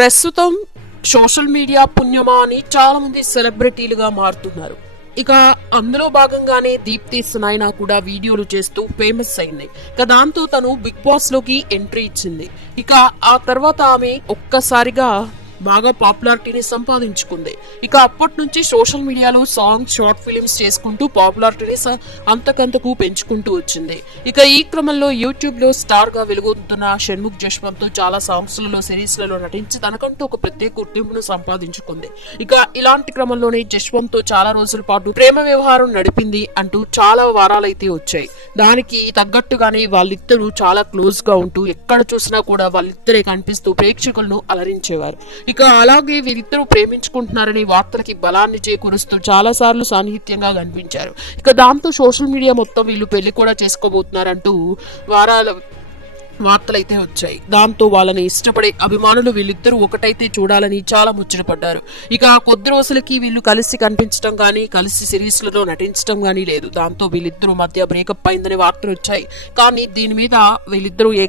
ప్రస్తుతం social media పుణ్యమా అని చాలా మంది సెలబ్రిటీలుగా మారుతున్నారు. ఇక అందులో భాగంగానే దీప్తి సునైనా కూడా వీడియోలు చేస్తూ ఫేమస్ అయింది. ఇక దాంతో తను బిగ్ బాస్ లోకి ఎంట్రీ ఇచ్చింది. ఇక ఆ తర్వాత ఆమె ఒక్కసారిగా బాగా పాపులారిటీని సంపాదించుకుంది. ఇక అప్పటి నుంచి సోషల్ మీడియాలో సాంగ్స్, షార్ట్ ఫిలిమ్స్ చేసుకుంటూ పాపులారిటీని అంతకంతకు పెంచుకుంటూ వచ్చింది. ఇక ఈ క్రమంలో యూట్యూబ్ లో స్టార్ గా వెలుగొందుతున్న షణ్ముఖ్ జశ్వంత్ తో చాలా సంస్థలలో, సిరీస్లలో నటించి తనకంటూ ఒక ప్రత్యేక గుర్తింపును సంపాదించుకుంది. ఇక ఇలాంటి క్రమంలోనే జశ్వంత్ తో చాలా రోజుల పాటు ప్రేమ వ్యవహారం నడిపింది అంటూ చాలా వారాలైతే వచ్చాయి. దానికి తగ్గట్టుగానే వాళ్ళిద్దరూ చాలా క్లోజ్ గా ఉంటూ ఎక్కడ చూసినా కూడా వాళ్ళిద్దరే కనిపిస్తూ ప్రేక్షకులను అలరించేవారు. ఇక అలాగే వీరిద్దరూ ప్రేమించుకుంటున్నారని వార్తలకి బలాన్ని చేకూరుస్తూ చాలా సార్లు సాన్నిహిత్యంగా కనిపించారు. ఇక దాంతో సోషల్ మీడియా మొత్తం వీళ్ళు పెళ్లి కూడా చేసుకోబోతున్నారంటూ వార్తలైతే వచ్చాయి. దాంతో వాళ్ళని ఇష్టపడే అభిమానులు వీళ్ళిద్దరూ ఒకటైతే చూడాలని చాలా ముచ్చటపడ్డారు. ఇక కొద్ది రోజులకి వీళ్ళు కలిసి కనిపించడం గానీ, కలిసి సిరీస్లలో నటించడం గానీ లేదు. దాంతో వీళ్ళిద్దరూ మధ్య బ్రేకప్ అయిందని వార్తలు వచ్చాయి. కానీ దీని మీద వీళ్ళిద్దరూ ఏ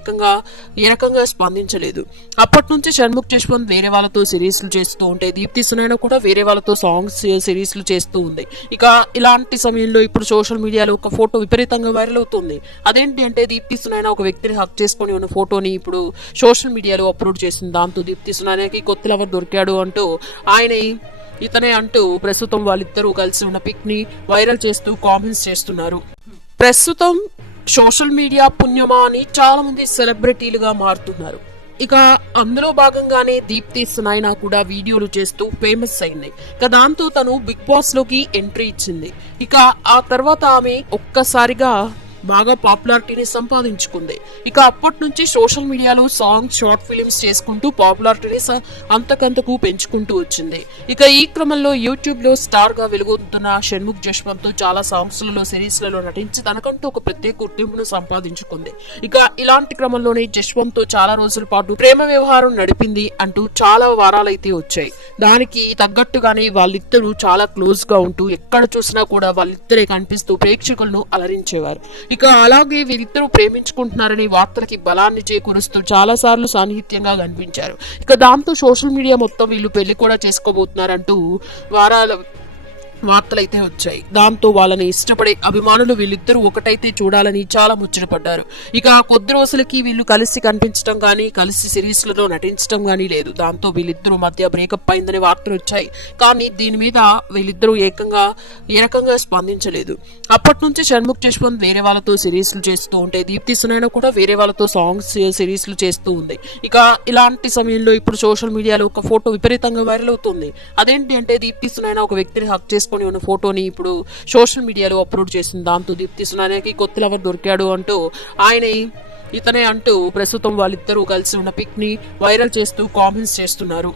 రకంగా స్పందించలేదు. అప్పటి నుంచి షణ్ముఖ్ జశ్వంత్ వేరే వాళ్ళతో సిరీస్లు చేస్తూ ఉంటే, దీప్తి సునైనా కూడా వేరే వాళ్ళతో సాంగ్స్, సిరీస్లు చేస్తూ ఉంది. ఇక ఇలాంటి సమయంలో ఇప్పుడు సోషల్ మీడియాలో ఒక ఫోటో విపరీతంగా వైరల్ అవుతుంది. అదేంటి అంటే, దీప్తి సునైనా ఒక వ్యక్తిని హక్ చేసుకుని ఉన్న ఫోటోని ఇప్పుడు సోషల్ మీడియాలో అప్లోడ్ చేసింది. దాంతో దీప్తి సునైనాకి కొత్త లవర్ దొరికాడు అంటూ ఇతనే అంటూ ప్రస్తుతం వాళ్ళిద్దరూ కలిసి ఉన్న పిక్ ని వైరల్ చేస్తూ కామెంట్స్ చేస్తున్నారు. ప్రస్తుతం సోషల్ మీడియా పుణ్యమా అని చాలా మంది సెలబ్రిటీలుగా మారుతున్నారు. ఇక అందులో భాగంగానే దీప్తి సునైనా కూడా వీడియోలు చేస్తూ ఫేమస్ అయింది. ఇక దాంతో తను బిగ్ బాస్ లోకి ఎంట్రీ ఇచ్చింది. ఇక ఆ తర్వాత ఆమె ఒక్కసారిగా బాగా పాపులారిటీని సంపాదించుకుంది. ఇక అప్పటి నుంచి సోషల్ మీడియాలో సాంగ్స్, షార్ట్ ఫిలిమ్స్ చేసుకుంటూ పాపులారిటీని అంతకంతకు పెంచుకుంటూ వచ్చింది. ఇక ఈ క్రమంలో యూట్యూబ్ లో స్టార్ గా వెలుగొందుతున్న షణ్ముఖ్ జశ్వంత్ తో చాలా సంస్థలలో, సిరీస్లలో నటించి తనకంటూ ఒక ప్రత్యేక గుర్తింపును సంపాదించుకుంది. ఇక ఇలాంటి క్రమంలోనే జశ్వంత్ తో చాలా రోజుల పాటు ప్రేమ వ్యవహారం నడిపింది అంటూ చాలా వారాలైతే వచ్చాయి. దానికి తగ్గట్టుగానే వాళ్ళిద్దరూ చాలా క్లోజ్ గా ఉంటూ ఎక్కడ చూసినా కూడా వాళ్ళిద్దరే కనిపిస్తూ ప్రేక్షకులను అలరించేవారు. ఇక అలాగే వీరిద్దరూ ప్రేమించుకుంటున్నారని వార్తలకి బలాన్ని చేకూరుస్తూ చాలా సార్లు సాన్నిహిత్యంగా కనిపించారు. ఇక దాంతో సోషల్ మీడియా మొత్తం వీళ్ళు పెళ్లి కూడా చేసుకోబోతున్నారంటూ వార్తలైతే వచ్చాయి. దాంతో వాళ్ళని ఇష్టపడే అభిమానులు వీళ్ళిద్దరూ ఒకటైతే చూడాలని చాలా ముచ్చటపడ్డారు. ఇక కొద్ది రోజులకి వీళ్ళు కలిసి కనిపించడం గానీ, కలిసి సిరీస్లలో నటించడం గానీ లేదు. దాంతో వీళ్ళిద్దరూ మధ్య బ్రేకప్ అయిందని వార్తలు వచ్చాయి. కానీ దీని మీద వీళ్ళిద్దరూ ఏ రకంగా స్పందించలేదు. అప్పటి నుంచి షణ్ముఖ్ జశ్వంత్ వేరే వాళ్ళతో సిరీస్లు చేస్తూ ఉంటే, దీప్తి సునైనా కూడా వేరే వాళ్ళతో సాంగ్స్, సిరీస్లు చేస్తూ ఉంది. ఇక ఇలాంటి సమయంలో ఇప్పుడు సోషల్ మీడియాలో ఒక ఫోటో విపరీతంగా వైరల్ అవుతుంది. అదేంటి అంటే, దీప్తి సునైనా ఒక వ్యక్తిని హక్ చేసుకుని ఉన్న ఫోటోని ఇప్పుడు సోషల్ మీడియాలో అప్లోడ్ చేసింది. దాంతో దీప్తి సునైనాకి కొత్త లవర్ దొరికాడు అంటూ ఇతనే అంటూ ప్రస్తుతం వాళ్ళిద్దరూ కలిసి ఉన్న పిక్ ని వైరల్ చేస్తూ కామెంట్స్ చేస్తున్నారు.